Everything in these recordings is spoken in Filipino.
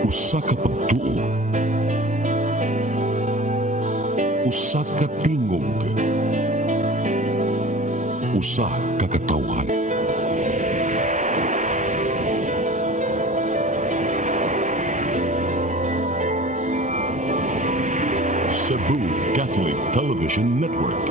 Usa ka pagtuo, usa ka tingog, usa ka katawhan. Cebu Catholic Television Network.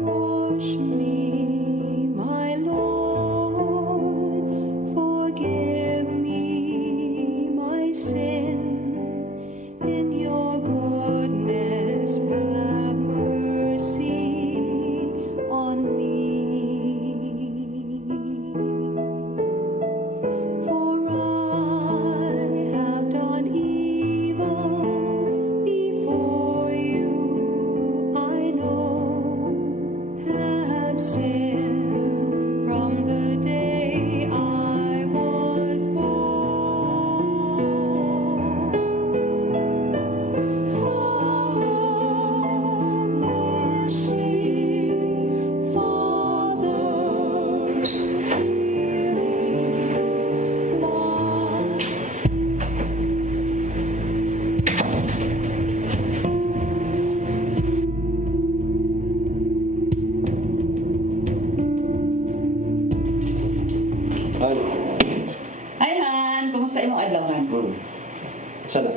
Wash me, my Lord, forgive me my sin. In your goodness have mercy on me. For I have done evil before you, I know, have sinned from the day I was born. Father, mercy, Father, hear me, Lord. Ano? Hi, Han. Kumusta imong adlaw, Han? Sana?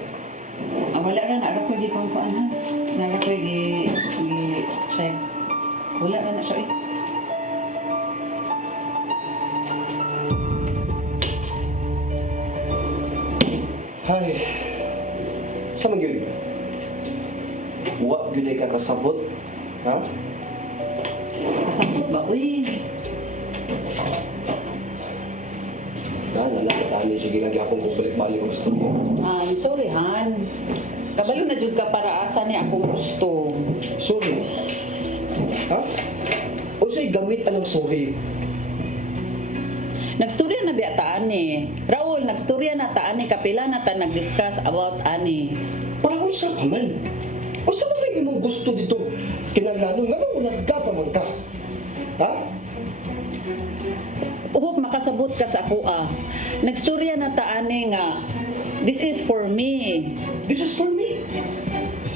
Wala ra na. Ako di kong kuan, Han. Nara ko check. Wala ra na siya, eh. Hay. Sa man yun? Wa yun ay kakasabot. Ha? Kasabot ba? Uy. Nalakatani. Sige lang yapon kung balik-balik ko gusto niya. Han, sorry, Han. Kabalo na jud ka para asa ni akong gusto. Sorry. Ha? O sa'y gamit anong sorry? Nagstorya na biya ta ani. Raul, nagstorya na ta ani. Kapila na ta nag-discuss about ani. Parang kung sa paman. O sa mga imong gusto dito? Kinaglanong nga mo nagkapaman ka. Ha? Uhop makasabot ka sa ako ah. Nagstorya na ta ani nga. This is for me. This is for me.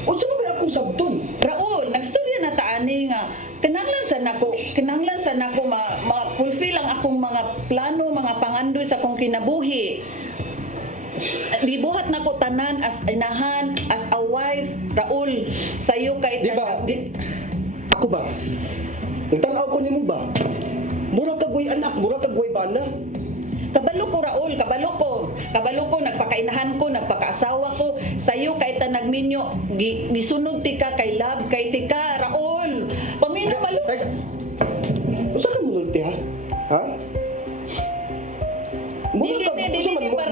O sa mga akong sabton? Raul, nagstorya na ta ani nga. Kinahanglan sa nako ma-fulfill ang akong mga plano, mga pangandoy sa akong kinabuhi. Gibuhat na ko tanan as inahan, as a wife, Raul, sayo kay Di ba? Ako ba? Nagtanaw ko ni mo ba? Mura kagway anak, mura kagway bana. Kabalo ko, Raul, kabalo ko, nagpakainahan ko, nagpakaasawa ko, sayo kay tanag minyo, gisunod ti ka kay love, kay ti ka, Raul. Pamina malo. Teka, usa ka multi ha? Ha? Dili,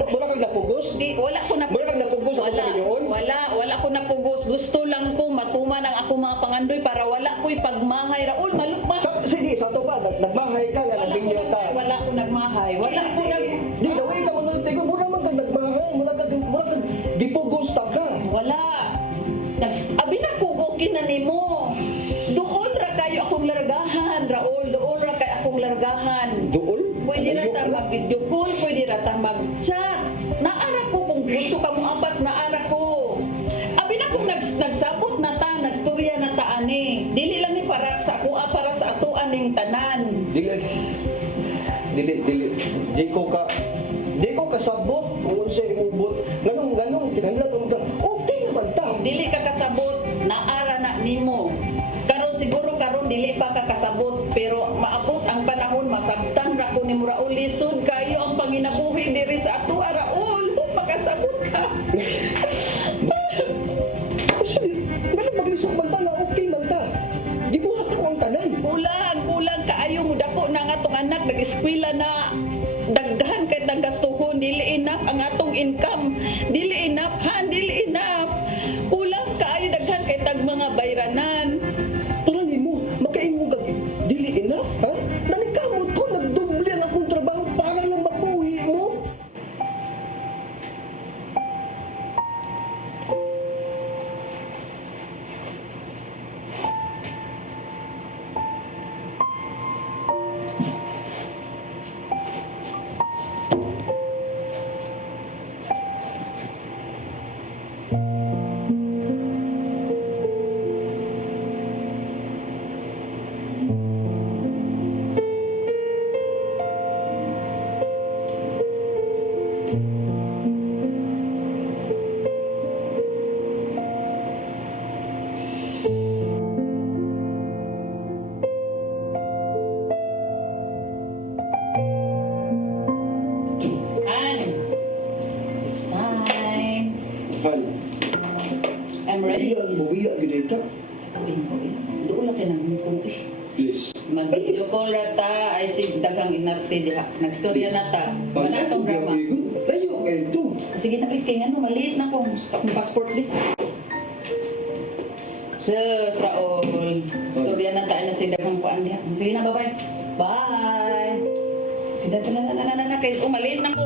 Mura kag napugos? Wala ko na Mura kag napugos sa pagkainyoon? Wala ko na pugos. Gusto lang ko matuman ang ako mga pangandoy para wala ko'y pagmahay. Raul, malukma. Sige, sa to ba? Nagmahay ka nga, nagbinyo ka. Wala ko nagmahay. Wala ko nag... Di, daway ka multi ko. Mura man kag nagmahay. Mura kag gipugos ta ka. Wala. Abi na ko, okay na nimo. Doon ra kayo akong largahan, Raul. Doon ra kayo akong largahan. Dool? Pwede na ta mag-video call, pwede na ta mag-chat. Naara ko kung gusto ka mo apas, naara ko. Abi na kung nagsabot na ta, nagstorya na ta ani. Dili lang ni para sa ako, para sa ato aning tanan. Di ko kasabot kung unsay imubot. Ganong kinahanglan mo ka. Okay naman ta. dili ka kasabot, naara na nimo. Karon siguro karon dili pa ka kasabot, pero maabot ang panahon masabtan ra ko nimo Raul. Lisod kayo ang panginabuhi diri sa ato Raul. Makasabot ka. Kasi, wala maglisok man ta nga okay man ta. Gibuhat ko ang tanan. Kulang kaayo mo dako na ang atong anak nag-eskwela na. Dagdahan kay tang gastuhon, dili enough ang atong income. Dili enough, dili enough. Kulang kaayo daghan kay tag mga bayranan. Para nimo, makaingo gag dili enough, ha? Nanikamot ko, nagdoble ang akong trabaho para lang mabuhi mo. Han, it's time. Han, I'm ready. buwiya gid ka. Doon lang ka nang kumpis. Please. Mag-video call rata, ay si daghang inarte diha. Nagstorya na ta. Wala tong drama. Layo kay to. Sige na kay ano, maliit na ko. Akong passport di. Sus, Raul. Storya na ta na si daghang kuan diha. Sige na, bye-bye. Bye. Sige na, kay maliit na ko.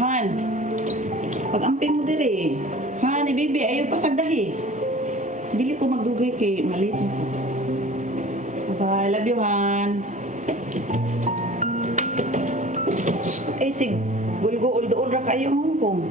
Han, pag-amping mo diri. Han, ni bibi, ayaw pasagdahi. Dili ko magdugay kay maliit na ko. Bye, love you, Han. Eh, sig, gulgo-uldo-ul ra kayo ang Hong Kong.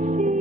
Mercy.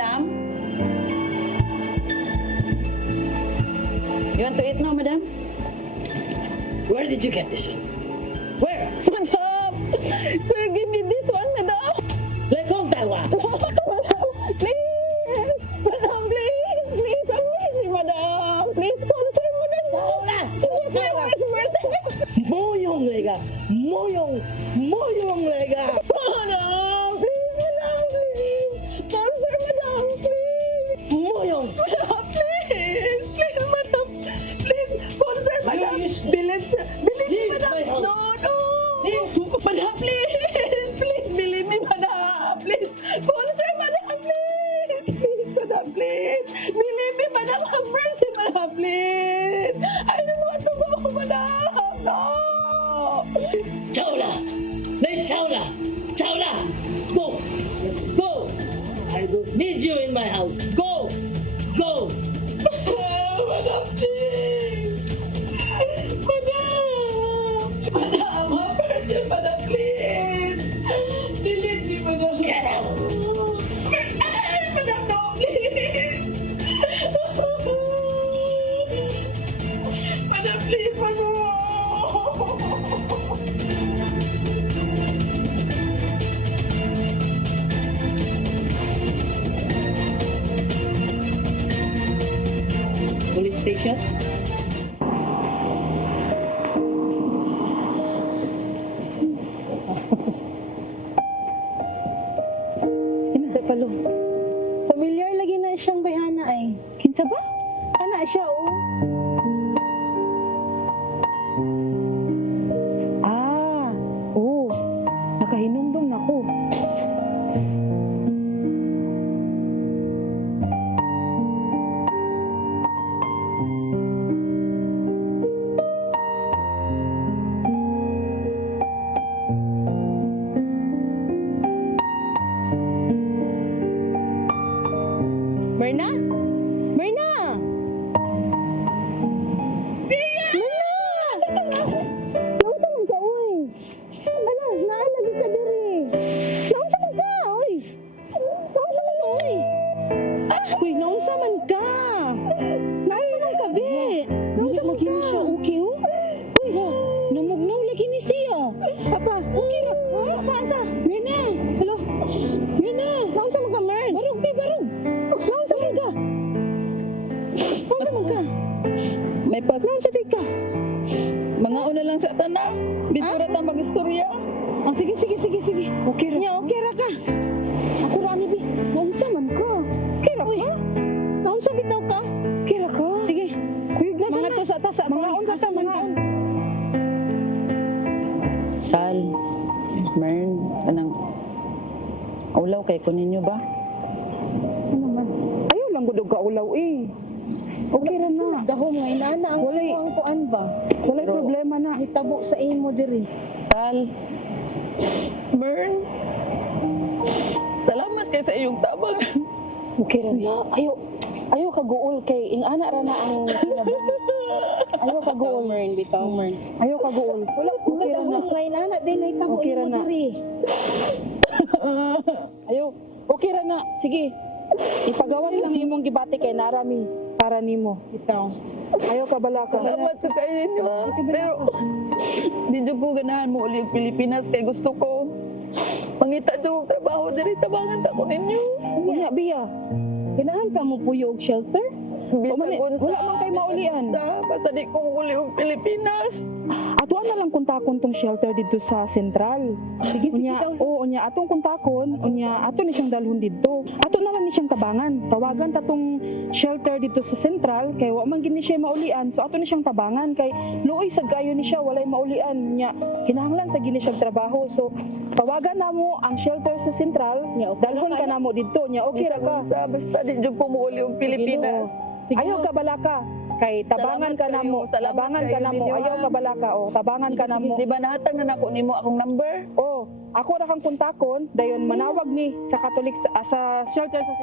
madam? You want to eat now, madam? Where did you get this one? Where? Madam! Sir, give me this one, madam! Let go, Taiwan. Madam, please! Madam, please! Please, I'm busy, madam! Please, sponsor mo na siya! It was my wife's birthday! Moyong lega. Moyong lega. Madam! Please, madam, please! Sponsor, madam, please! Moyong. Madam, please! Please, madam! Please, sponsor, madam! Believe me, Leave madam! my house. No, no! Madam, please! Please, believe me, madam! Please! Sponsor, madam, please! Please, madam, please! Believe me, madam! Have mercy, madam, please! I just want to go, madam! No! Chaula. Let Chaula. Chaula. Go. Go. I don't need you in my house. Go. Go. Madam, please! Madam! Madam, have mercy, madam, please! Delete me, madam. Get out. Ay, madam, no, please! Madam, please, madam! Police station. Kinsa palo. Familiar lagi na siyang kay Ana ay. Kinsa ba? Ana siya oh. Ah, oh. Nakahinumdum na ko. Myrna? Myrna! Myrna! Nausa man ka, uy. Ano, naan lagi ka diri. Nausa man ka, uy. Nausa man ka, uy. Uy, nausa man ka. Nausa man ka, be. Nausa man ka. Siya, okay, oh. Uy, namugnaw lagi ni siya. Papa, okay ra ka? Papa, asa? Myrna! Hello? Myrna! Nausa man ka, Myrna? Barog, be, barog. Nausa man ka. Nausa man ka. May pas... Nausa di ka. Mga una lang sa tanang. Dito ra ta mag-istorya. Oh, sige. Okay ra. Nya, okay ra ka. Ako ra ni bi. Naunsa man ka. Okay ra ka. Naunsa bitaw ka. Okay ra ka. Sige. Kuyog na mga to sa tasa. Mga unsa sa mga un. Sal, Mern, anang ulaw kay kunin nyo ba? Ano man? Ayaw lang gud og kaulaw eh. Okay ra na. Dahom nga inana ang ang kuan ba. Walay problema na. Hitabo sa imo diri. Sal, Mern, salamat kay sa iyong tabang. Okay ra na. Ayaw ka guol kay inana ra na ang kinabuhi. Ayaw ka guol. Mern, bitaw Mern. Ayaw ka guol. Wala okay ra na. Nga inana din ay tabo Okay ra imo na. diri. Ayaw. Okay ra na. Sige. Ipagawas lang imong gibati kay narami para nimo. Bitaw. Ayaw ka bala ka. Salamat sa kayo nyo. Pero, di dyo ko ganahan mo uli ang Pilipinas kay gusto ko. Mangita dyo kong trabaho diri tabangan ta ko ninyo. Unya biya. Ganahan ka mo puyo og shelter? Bisag unsa. wala man kay maulian. Basta di ko uli ang Pilipinas. Atuan na lang kontakon tong shelter dito sa sentral. Sige, unya, oo, unya atong kontakon, unya ato ni siyang dalhon dito. Ato na lang ni siyang tabangan. Tawagan ta tong shelter dito sa sentral kay wa man gini siya maulian. So ato ni siyang tabangan kay luoy sa gayo ni siya walay maulian nya. Kinahanglan sa gini siyang trabaho. So tawagan namo ang shelter sa sentral. Dalhon ka namo dito nya okay ra ka. Basta di dyo ko mo uli ang Pilipinas. Ayaw ka balaka kay tabangan ka namo. Tabangan ka namo. Ayaw ka balaka o tabangan ka namo. Di ba nahatag na nako nimo akong number? Oh, ako ra kang kontakon dayon manawag ni sa Catholic sa shelter sa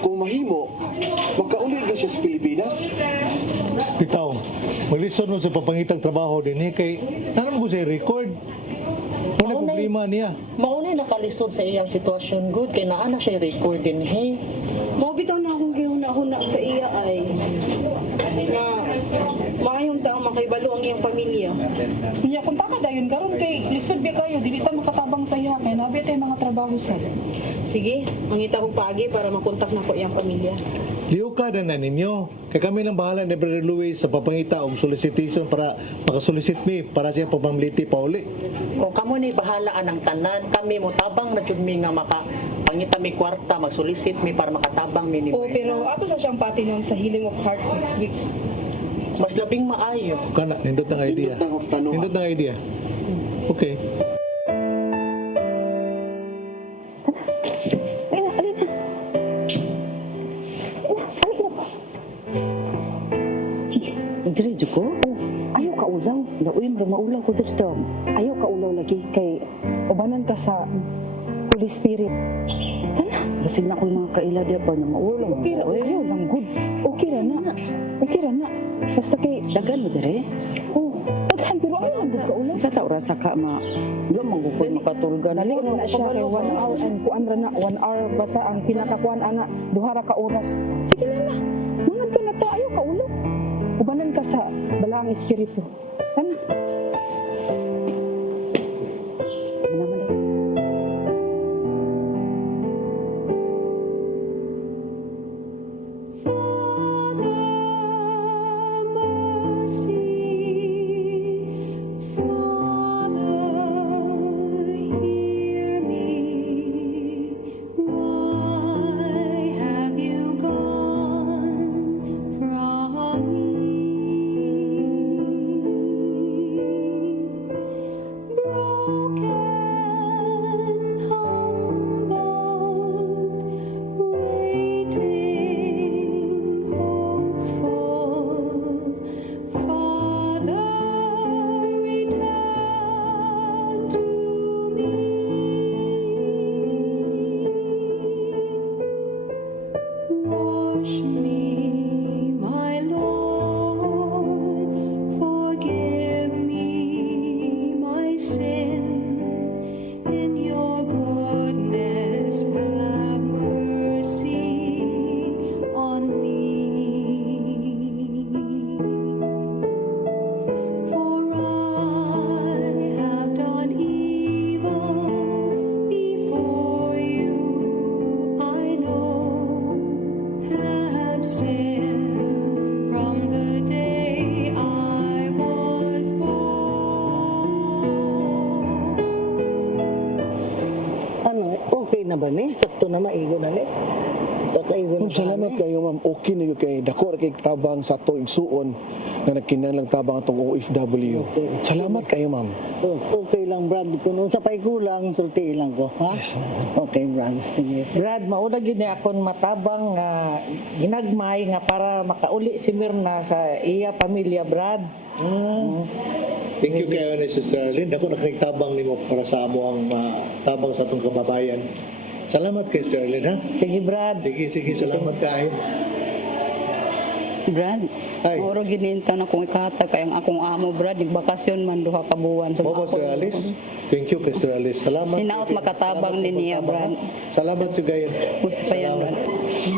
kung mahimo, makauli gyud siya sa Pilipinas. Bitaw, maglisod mo sa papangitang trabaho din kay nanon ko siya record. Ano problema niya? Maunay nakalisod sa iyang sitwasyon good kay naa na siya record din he. Mao bitaw na akong gihuna-huna sa iya ay nga maayong taong makaibalo ang iyang pamilya. Nya kung taka dayon karon kay lisod ba kayo dili ta makatabang sa iya kay nabi tay mga trabaho sa. Sige, mangita ko paagi para makontak na ko iyang pamilya. Liw ka na ninyo. Kay kami nang bahala ni Brother Luis sa papangita og solicitation para makasolicit mi para siya pagpamliti pa uli. O kamo ni bahalaan ang tanan, kami mo tabang na jud mi nga maka pangita mi kwarta magsolicit mi para makatabang mi ni. O pero ato sa siyang patinon sa Healing of Hearts next week. Mas labing maayo. Kana nindot ng idea. Nindot ng tanong. Nindot ng idea. Okay. Alin na, alin na. Alin na po. Dire jud ko. Ayaw ka ulaw. Nauy maulaw ko dito. Ayaw ka ulaw lagi kay ubanan ka sa Holy Spirit. Basig na ko yung mga kaila diya pa na maulang. Okay ra, ayaw lang good. Okay ra na. Okay ra na. Basta kay dagan mo dire. Oh, daghan pero ayaw lang good ka ulaw. Sa taura sa ka ma. Wala man ko makatulgan. Dali na siya kay 1 hour and kuan ra na 1 hour basta ang pinakakuan ana duha ra ka oras. Sige na. Mga to na ta ayaw ka ulo. Ubanan ka sa balaang espiritu. Sana. Wash me, my Lord, forgive me my sin. In your goodness have mercy on me. For I have done evil before you, I know, have sinned from the day I was born. Ano, okay na ba ni? Sakto na maigo na ni. Pakaigo na. Ma'am, salamat kayo ma'am. Okay na yun kay dako ra kay tabang sa atong igsuon nga nagkinahanglang tabang atong OFW. Okay. Salamat kayo ma'am. Oh, okay lang, Brad. Kung sa pay kulang, sulti lang ko. Ha? Okay, Brad. Sige. Brad, mauna gini akong matabang nga ginagmay nga para makauli si Mirna sa iya pamilya, Brad. Thank you kayo ni Sister Arlene. Ako nakiktabang nimo para sa amo ang tabang sa atong kababayan. Salamat kay Sister Arlene, ha? Sige, Brad. Sige, salamat kayo. Brad, Hi. oro ginintaw na kung ikata kay ang akong amo, Brad, bakasyon man duha ka buwan sa Bobo, Sir Alice. Thank you, Sir Alice. Salamat. Sinaot makatabang ni niya, Brad. Salamat sa gayon. Gusto pa yan, Brad.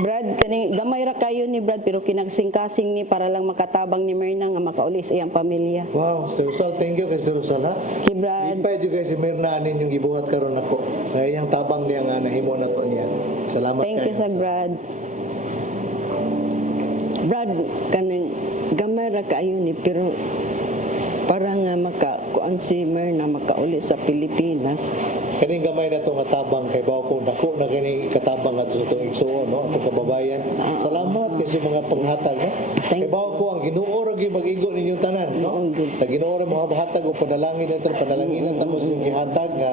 Brad, kaning gamay ra kayo ni Brad pero kinagsing-kasing ni para lang makatabang ni Mirna nga makauli sa iyang pamilya. Wow, Sir Rosal, thank you kay Sir Rosal, ha? Kay Brad, Ipay juga si Mirna anin yung gibuhat karon ako. Kaya yung tabang niya nga nahimo na to niya. Salamat thank you kayo. sa Brad. Brad, kanang gamay ra kayo ni pero para nga makakuan si Mirna makauli sa Pilipinas. Kaning gamay na to nga tabang kay bawo ko dako na kini katabang ato sa tong igsuon, no? Atong kababayan. Salamat kay sa mga panghatag, no? Kay bawo ko ang Ginoo ra gyud mag-igo ninyong tanan, no? Ta Ginoo ra mga bahatag o padalangin nato, padalangin ta mo sa gihatag nga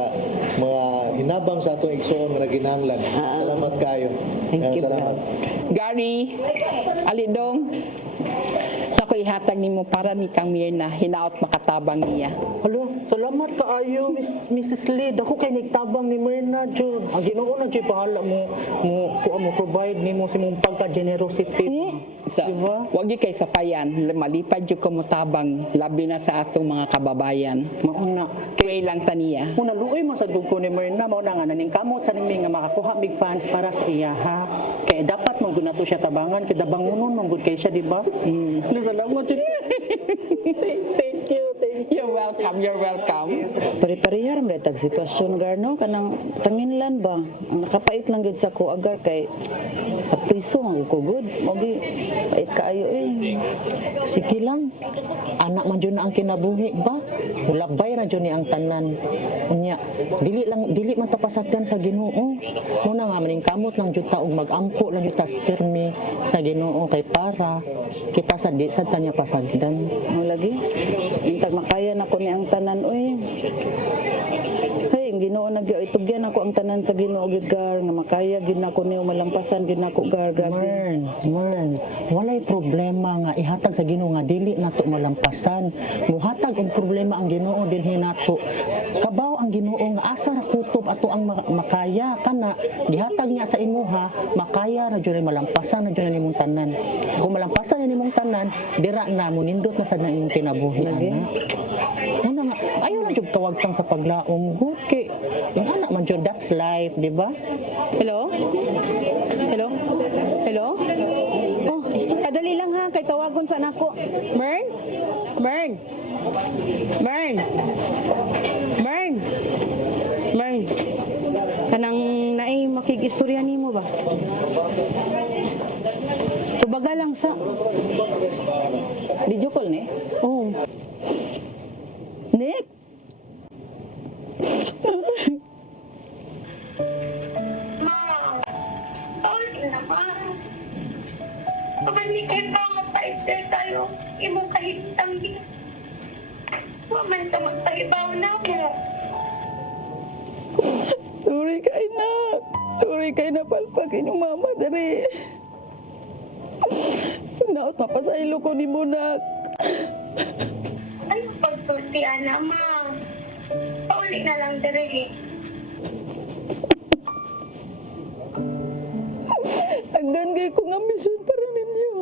mga hinabang sa atong igsoon nga naginahanglan. Salamat kayo. Thank you, Salamat. Gary, alidong, ako ihatag nimo para ni kang Mirna, hinaot makatabang niya. Alo, salamat kaayo, Mrs. Lee. Ako kay nagtabang ni Myrna, Jud. Ang Ginoo na Jud pahala mo provide nimo sa imong pagka-generosity. Sa, wag gyud kay sapayan, malipad jud ko mo tabang, labi na sa atong mga kababayan. Mauna, Pray lang taniya. Muna luoy mo sa dugko ni Myrna, mao na nga naning kamot sa nimi nga makakuha big fans para sa iya ha. Kaya dapat mong gunato siya tabangan, kaya bangunon mong good kay siya, di ba? Salamat Jud. Thank you. You're welcome, you're welcome. Pari-parihar mo tag sitwasyon garno kanang tanginlan ba. Ang nakapait lang gid sa ko agar kay at piso ang ko good. Mogi pait kaayo Sige lang. Anak man jud na ang kinabuhi ba? Ulabay ra jud ni ang tanan. Unya, dili man ta pasagdan sa Ginoo. Muna nga maning kamot lang jud ta og mag-ampo lang jud ta sa pirmi sa Ginoo kay para kita sa di sa tanya pasagdan. mo lagi. Intag makaya na ko ni ang tanan oy. Hey, ang Ginoo itugyan ako ang tanan sa Ginoo gid gar nga makaya gid nako ni malampasan gid nako gar grabe. Mern, walay problema nga ihatag sa Ginoo nga dili nato malampasan. Muhatag og problema ang Ginoo dinhi nato. Kabaw ang Ginoo nga asa ra kutob ato ang makaya kana gihatag niya sa imuha, makaya ra jud malampasan na jud nimong tanan. Kung malampasan na nimong tanan, dira na mo nindot na sad na imong kinabuhi ana. Una nga ayo na jud tawagtang sa paglaom good kay yung anak man jud that's life, di ba? Hello? Hello? Hello? Oh, kadali lang ha, kay tawagon sa nako. Mern? Mern? Mern? Mern? Mern? Kanang naay makigistorya nimo ba? Tubaga lang sa video call ni? Oh. Nick? Pamanikin ba ang paitay tayo? Imong kahitang di. Waman ka magpahibaw na mo. Turi kay na palpag inyong mama dari. Naot mapasaylo ko ni Munak. Ano pagsulti, ana, ma? Pauli na lang diri. Agdan kay ko nga misyon para ninyo.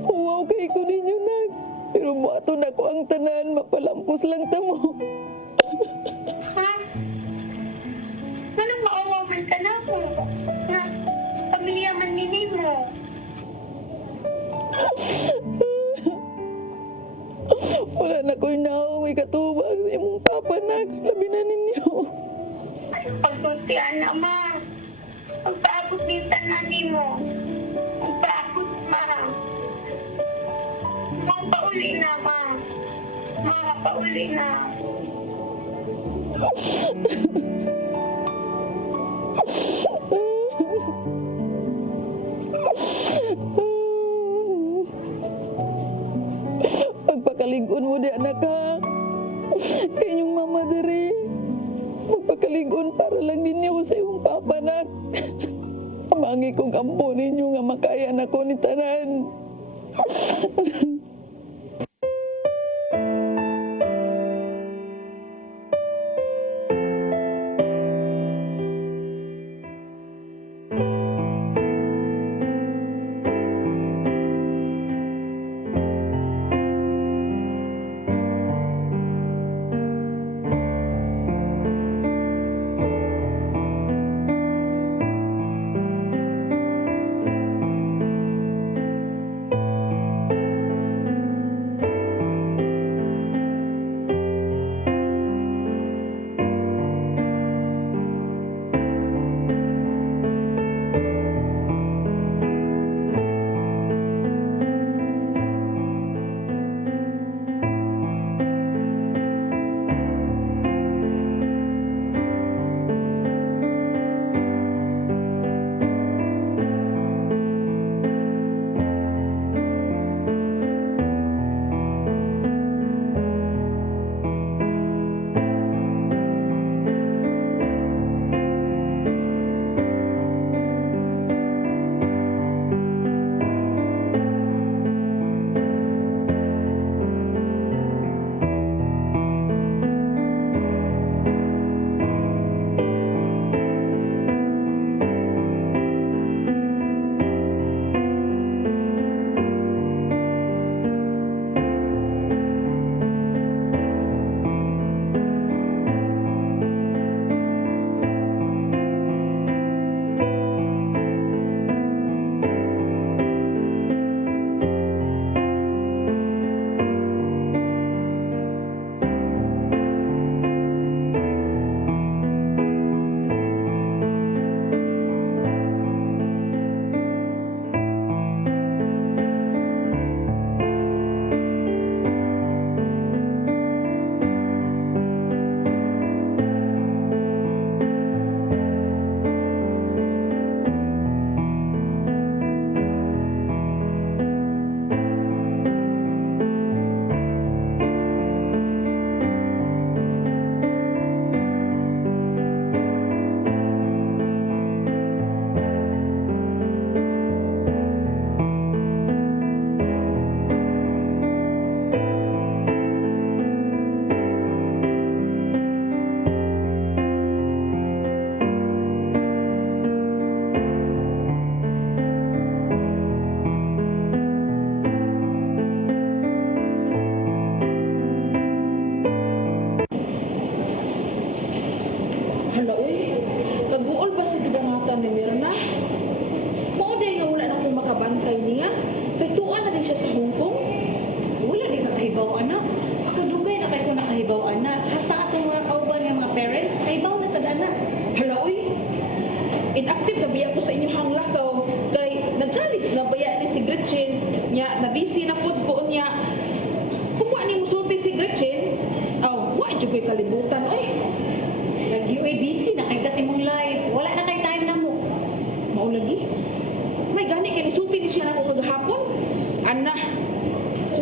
Wow kay ko ninyo nag. Pero buhato na ko ang tanan, mapalampos lang tamo. Ha? Anong maawaman ka na mo? Na, pamilya man nini mo. Wala na ko'y naaway katubag sa imong papa nag. Labi na ninyo. Ano pagsulti, ana, ma? Magpaabot ni tanan mo. Magpaabot, ma. Pauli na, ma. Ma, pauli na. Magpakaligon mo di anak ha. Kanyang mama diri. Magpakaligon para lang ninyo sa iyong papa nak. Amangi kong ampo ninyo nga makaya na ko ni tanan.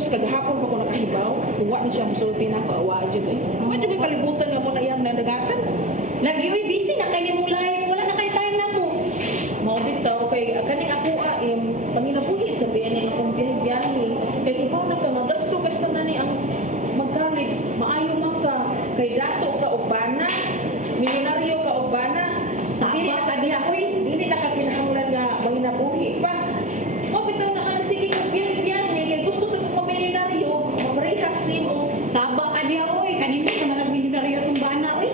kagahapon pa ko nakahibaw. Kung wa ni siya musulti na ko, wa dyan eh. Wa dyan ko kalibutan nga mo na yan na nagatan. Lagi, uy, busy na kayo mong live. Wala na kayo time na po. Mao bitaw kay kaning ako panginabuhi sa biyahe akong biyahe. Kay ikaw na ka magasto kas na ni ang mag-college, maayo man ka kay dato ka og bana, milyonaryo ka og bana. Saba ka diha, uy. Dili na ka kinahanglan nga manginabuhi pa. Mao bitaw na ang sige kag biyahe kay gusto sa kong milyonaryo, maparehas nimo. Saba ka diha, uy. Kanina ka man milyonaryo itong bana, uy.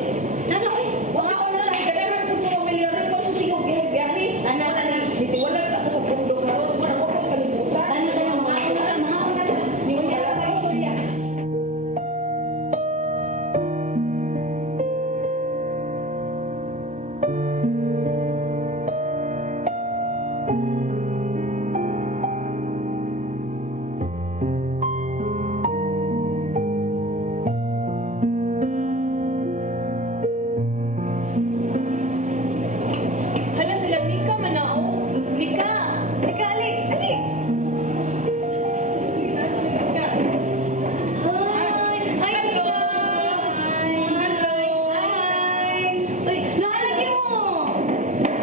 Tana, uy. Wa ako na lang ganahan ko mga milyonaryo sa sigong biyahe. Ana na wala sa ako sa pundo karon, wala ko kalibutan. Tana ka lang, mga ako na lang, mga ako na lang. Ni wala ka istorya. Hala sila, Nika, manao. Nika, Nika, ali, ali. Hi, hi, Nika. Hello. Hi. Uy, nakalagi mo.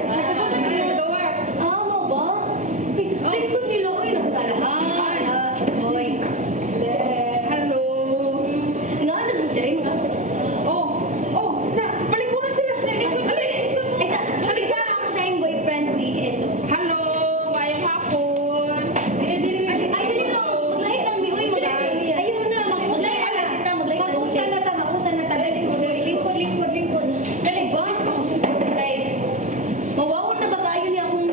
Nakasama na sa gawas. Mo ba? Please, kung nilo, uy, nakutalahan. Uy. Hello. Nga, sa dutering, nga, sa Na, balik ko na sila. Halika ako tayong boyfriend si Ed. Hello, mayang hapon. Ay, dili lang. Maglahi lang, mi. Uy, maglahi. Ayun na, maglahi lang kita. Mag-usan na ta. Dali, lingkod. Dali, ba? Kay, mawawon na ba kayo niya akong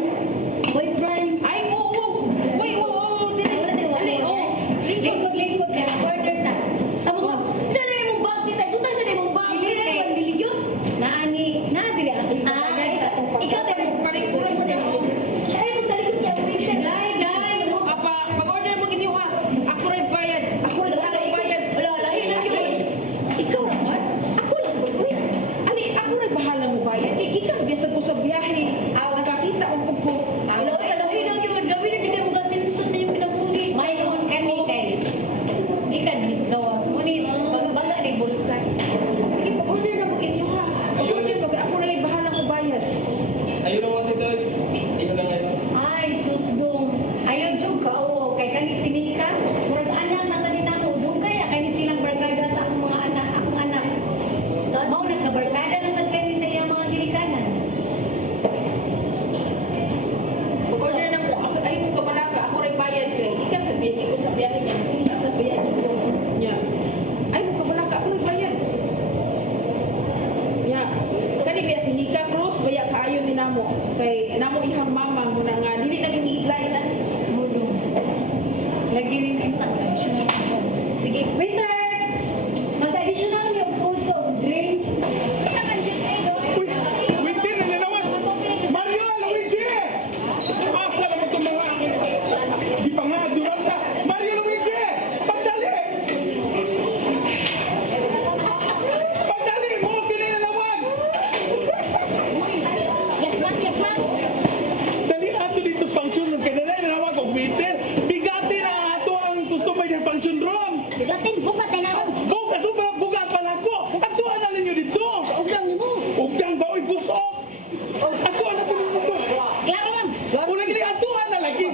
boyfriend? Ay, oo. Uy, oo. Dali, oo. Lingkod. Kaya, order na. Tama mo, saan na yung bag kita? Buta saan yung bag? Dili, 1 billion. Naadili ako. Ikaw tayo. Balik ko na sila. Ay, magtalikod niya. Day. Apa, mag-order mo ginyo ha. Ako rin bayad. Ako rin bayad. Wala, lahi na siya. Ikaw na, what? Ako lang po, uy. Ali, ako rin bahala mo bayad. Ikaw, biasa ko sa biyahe. Nakakita ang pagko. Lahi lang yun. Gawin na siya mo kasi sa yung pinagpuli. May noon ka ni kay. Ikan, Miss Gawas. Muni, baga ni bulsa. Sige, mag-order na mo ginyo ha. Mag-order mo. Ako rin bahala mo bayad. Ayun lang mga tito. Ayun lang ngayon. Ay, susdong. Ayaw jud ka, oo. Kay kani sinika. Murag anak na sa din ako. Doon kaya kani silang barkada sa akong mga anak, akong anak. Mao nagkabarkada na sa kani sa iyang mga ginikanan. Mag-order na mo. Ako ay mo kamalaka. Ako rin bayad kay. Ikan sa biyahe ko sa biyahe niya. Kita sa biyahe ko niya. Ay mo kamalaka. Ako rin bayad. Ya. Kani biya si Nika Cruz. Baya kaayon ni namo. Kay namo ihang mama mo na nga. Dili na giniiglain na. Mudong. Lagi rin yung sa traditional food. Sige. Waiter! Mag-additional yung food of drinks. Basta man dyan kayo. Winter na nilawag! Mario, Luigi! Asa naman itong mga... Di pa nga, Duranda! Mario, Luigi! Pagdali! Pagdali! Mo, kinilawag! Yes, ma'am. Dali ato dito sa function room. Kaya na nilawag o winter. Bigati na ato ang customer ng function room. Bigatin, bukat na lang. Bukas, bugat pala ko. Ato na ninyo dito. Ugdang mo. Ugdang ba? Uy, busok! Ato na po ninyo dito. Klaro, ma'am. Una gini atuan na lagi.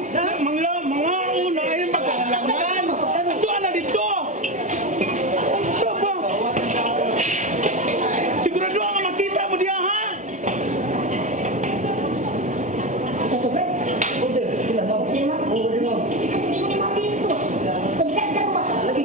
Mga una ay magkakalangan. Atuan na dito. Unsa ba? Sigurado ang makita mo diya ha? Sa to, Brad. Order, sila, ma'am. Order, ma'am. Ikaw, hindi mo ni ma'am dito. Pagdagdag mo. Lagi,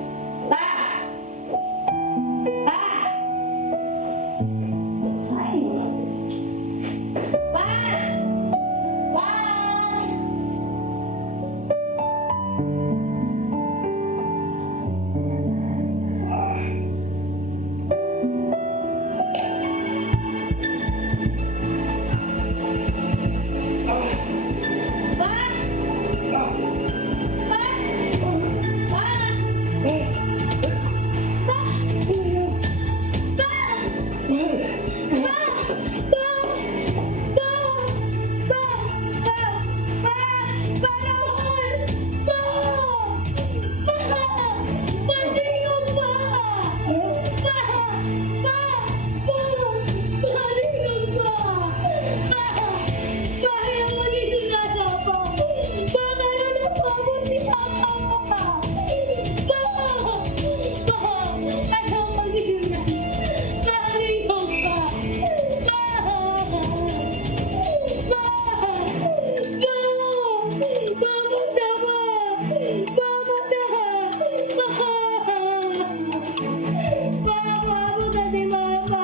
ka si Mama.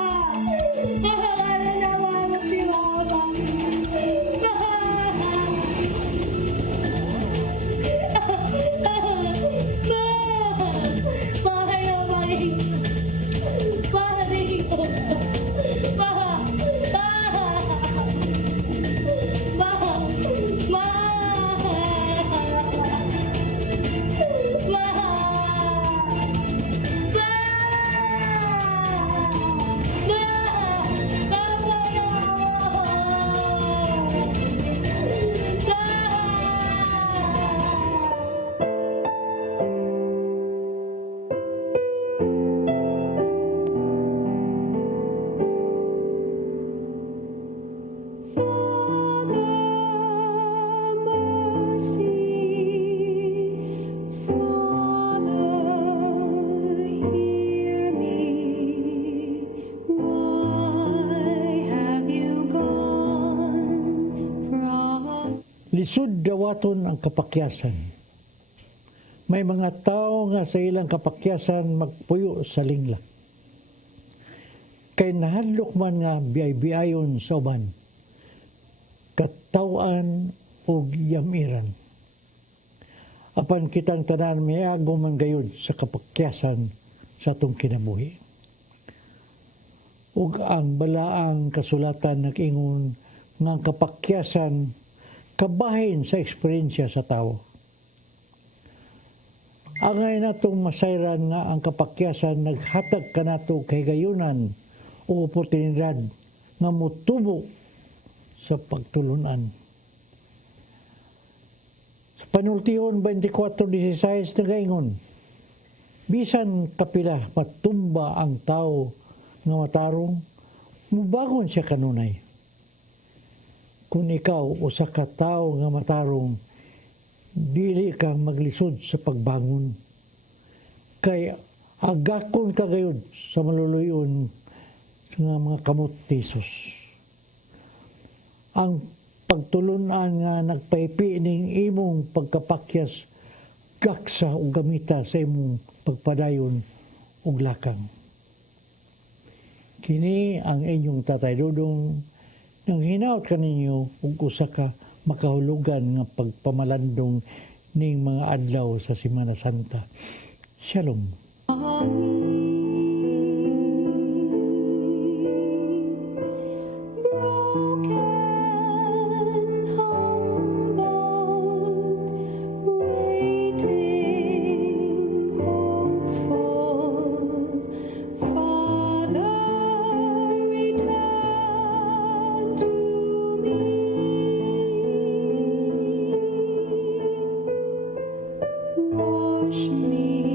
Ano naman si Mama? Lisod dawaton ang kapakyasan. May mga tao nga sa ilang kapakyasan magpuyo sa lingla. Kay nahadlok man nga biyay-biyayon sa uban, katawan o yamiran. Apan kitang tanan may agong man gayud sa kapakyasan sa atong kinabuhi. Ug ang balaang kasulatan nag-ingon nga ang kapakyasan kabahin sa eksperyensya sa tao. Angay natong masayran nga ang kapakyasan naghatag kanato kay gayunan o oportunidad nga mutubo sa pagtulunan. Sa panultihon 24:16 nagaingon, bisan kapila matumba ang tao nga matarong, mubagon siya kanunay. Kung ikaw usa ka tawo nga matarong, dili kang maglisod sa pagbangon. Kay agakon ka gayud sa maluluyon nga mga kamot ni Jesus. Ang pagtulunan nga nagpaipi ning imong pagkapakyas gaksa o gamita sa imong pagpadayon ug lakang. Kini ang inyong Tatay Dudong nang hinaut kaninyo ug usa ka makahulugan nga pagpamalandong ning mga adlaw sa Semana Santa. Shalom. Wash me